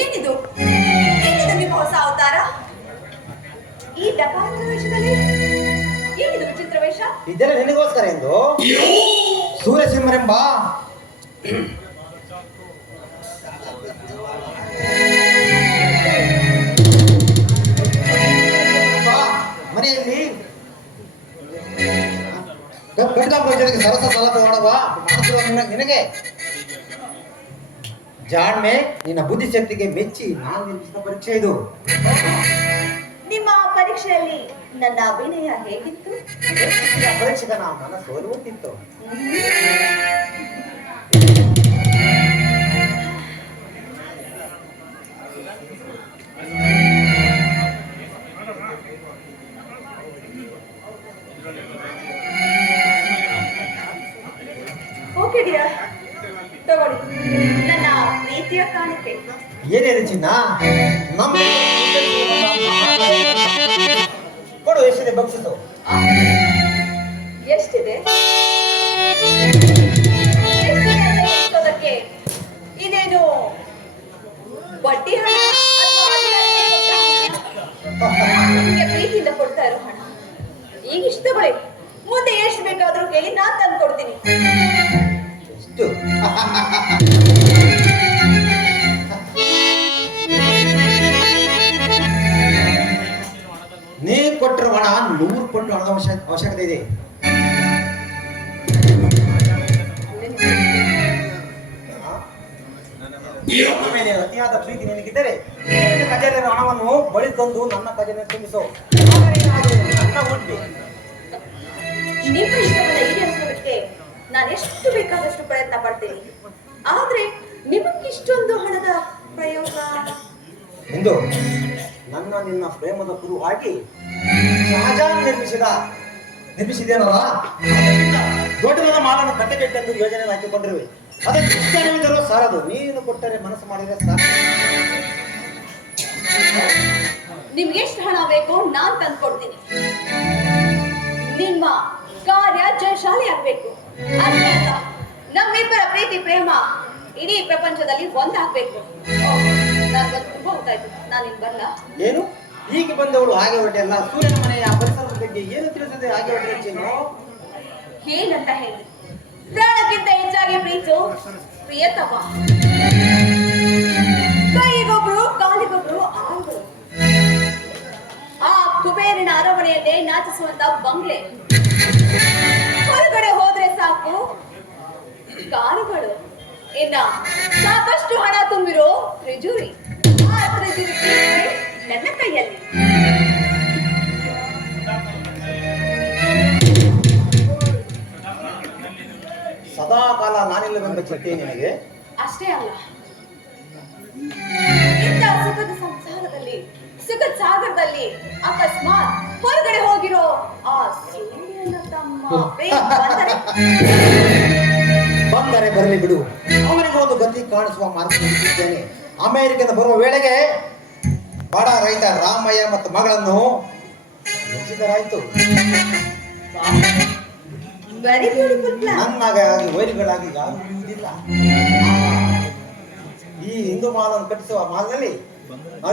ಏನಿದು ಏನಿದು ನಿಮ್ಮ ಹೊಸ ಅವತಾರ? ಈ ಡಕಾರದ ವೇಷದಲ್ಲಿ ಏನಿದು ವಿಚಿತ್ರ ವೇಷ? ಇದೆಲ್ಲ ನಿನಗೋಸ್ಕರ ಎಂದು ಸೂರ್ಯಸಿಂಹರೆಂಬ ಮನೆಯಲ್ಲಿ ಗಂಗಾಪುರಕ್ಕೆ ಸರಸ ಸಲಪ ಮಾಡುವ ನಿನಗೆ ಜಾಣ್ಮೆ ನಿನ್ನ ಬುದ್ಧಿಶಕ್ತಿಗೆ ಮೆಚ್ಚಿ ನಾನು ನಿರ್ಮಿಸಿದ ಪರೀಕ್ಷೆ ಇದು. ನಿಮ್ಮ ಪರೀಕ್ಷೆಯಲ್ಲಿ ನನ್ನ ಅಭಿನಯ ಹೇಗಿತ್ತು? ಪರೀಕ್ಷಕನ ಮನಸ್ಸು ಸೋಲುತ್ತಿತ್ತು. ಓಕೆ ಡಿಯರ್, ತಗೊಳ್ಳಿ ನನ್ನ ಪ್ರೀತಿಯ ಕಾಣಿಕೆ. ಏನೇನು ಚಿನ್ನ? ನಮ್ಮ ಕೊಡು, ಎಷ್ಟಿದೆ ಬಗ್ಸಿತು? ಎಷ್ಟಿದೆ? ಇದೇನು ಬಡ್ಡಿ ಹಣ ನಿಮಗೆ ಪ್ರೀತಿಯಿಂದ ಕೊಡ್ತಾ ಇರೋ ಹಣ? ಈಗ ಇಷ್ಟು ತಗೊಳ್ಳಿ, ಮುಂದೆ ಎಷ್ಟು ಬೇಕಾದ್ರೂ ಕೇಳಿ ನಾನ್ ತಂದು ಕೊಡ್ತೀನಿ. ಎಷ್ಟು? ನೀ ಕೊಟ್ಟಿರೋ ಹಣ 100 ಪಟ್ಟು ಹಣದ ಅವಶ್ಯಕತೆ ಇದೆ. ಮೇಲೆ ಅತಿಯಾದ ಪ್ರೀತಿ ನಿನಗಿದ್ದರೆ ಖಜಾನೆಯ ಹಣವನ್ನು ಬಳಿ ತಂದು ನನ್ನ ಖಜಾನೆ ತುಂಬಿಸು. ನನ್ನ ಉಂಟು. ನಿಮ್ಮ ಇಷ್ಟವನ್ನ ಈಡೇರಿಸೋದಕ್ಕೆ ನಾನು ಎಷ್ಟು ಬೇಕಾದಷ್ಟು ಪ್ರಯತ್ನ ಪಡ್ತೀನಿ. ಆದ್ರೆ ನಿಮಗೆ ಇಷ್ಟೊಂದು ಹಣದ ಪ್ರಯೋಗ ಎಂದು ನನ್ನ ನಿನ್ನ ಪ್ರೇಮದ ಕುರುವಾಗಿ ಶಹಜಾನ್ ನಿರ್ಮಿಸಿದೇನಲ್ಲ, ದೊಡ್ಡದಾದ ಮಾಲನ್ನು ಕಟ್ಟಬೇಕೆಂದು ಯೋಜನೆ ಹಾಕಿಕೊಂಡಿರುವೆ. ಅದಕ್ಕೆ ಇಷ್ಟವಿದ್ದರೂ ಸಾರದು. ನೀನು ಕೊಟ್ಟರೆ ಮನಸ್ಸು ಮಾಡಿದರೆ ಸಾಕು. ನಿಮ್ಗೆ ಎಷ್ಟು ಹಣ ಬೇಕೋ ನಾನ್ ತಂದು ಕೊಡ್ತೀನಿ. ನಿಮ್ಮ ಕಾರ್ಯ ಜಯಶಾಲಿ ಆಗ್ಬೇಕು. ಅಷ್ಟೇ ಅಲ್ಲ, ನಮ್ಮಿಬ್ಬರ ಪ್ರೀತಿ ಪ್ರೇಮ ಇಡೀ ಪ್ರಪಂಚದಲ್ಲಿ ಒಂದಾಗ್ಬೇಕು. ನನಗೊಂದು ತುಂಬ ಗೊತ್ತಾಯ್ತು. ನಾನು ಇನ್ ಬರಲ್ಲ. ಏನು ಹೀಗೆ ಬಂದವಳು ಹಾಗೆ ಹೊರಟೆಲ್ಲ? ಸೂರ್ಯನ ಮನೆಯ ಪರಿಸರದ ಬಗ್ಗೆ ಏನು ತಿಳಿಸದೆ ಹಾಗೆ ಹೊರಟೆ? ಏನಂತ ಹೇಳಿ, ಪ್ರಾಣಕ್ಕಿಂತ ಹೆಚ್ಚಾಗಿ ಪ್ರೀತು ಪ್ರಿಯತಮ. ಕೈಗೊಬ್ರು ಕಾಲಿಗೊಬ್ರು ಆಳುಗಳು. ಆ ಕುಬೇರಿನ ಅರಮನೆಯಲ್ಲೇ ನಾಚಿಸುವಂತ ಬಂಗ್ಲೆ. ಹೊರಗಡೆ ಹೋದ್ರೆ ಸಾಕು ಕಾರುಗಳು. ಇನ್ನ ಸಾಕಷ್ಟು ಹಣ ತುಂಬಿರೋ ತ್ರಿಜುರಿ. ಆ ತ್ರಿಜುರಿ ನನ್ನ ಕೈಯಲ್ಲಿ. ಸದಾ ಕಾಲ ನಾನಿಲ್ಲವೆಂಬ ಚಿಂತೆ ನಿನಗೆ? ಅಷ್ಟೇ ಅಲ್ಲ, ಇಂಥ ಸುಖದ ಸಂಸಾರದಲ್ಲಿ ಸುಖದ ಸಾಗರದಲ್ಲಿ ಅಕಸ್ಮಾತ್ ಹೊರಗಡೆ ಹೋಗಿರೋ ಆ ಸೂರ್ಯನ ತಮ್ಮ ಬಂದರೆ ಬರಲಿ ಬಿಡು. ಅವನಿಗೆ ಒಂದು ಗತಿ ಕಾಣಿಸುವ ಮಾರ್ಗ ಹುಡುಕಿದ್ದೇನೆ. ಅಮೆರಿಕದ ಬರುವ ವೇಳೆಗೆ ಬಡ ರೈತ ರಾಮಯ್ಯ ಮತ್ತು ಮಗಳನ್ನು ಮುಗಿಸಿದರಾಯ್ತು. ನನ್ನಾಗಿ ವೈರಿಗಳಾಗಿ ಯಾರು ಉಳಿಯುವುದಿಲ್ಲ. ಈ ಹಿಂದೂ ಮಾಲನ್ನು ಕಟ್ಟಿಸುವ ಮಾಲಿನಲ್ಲಿ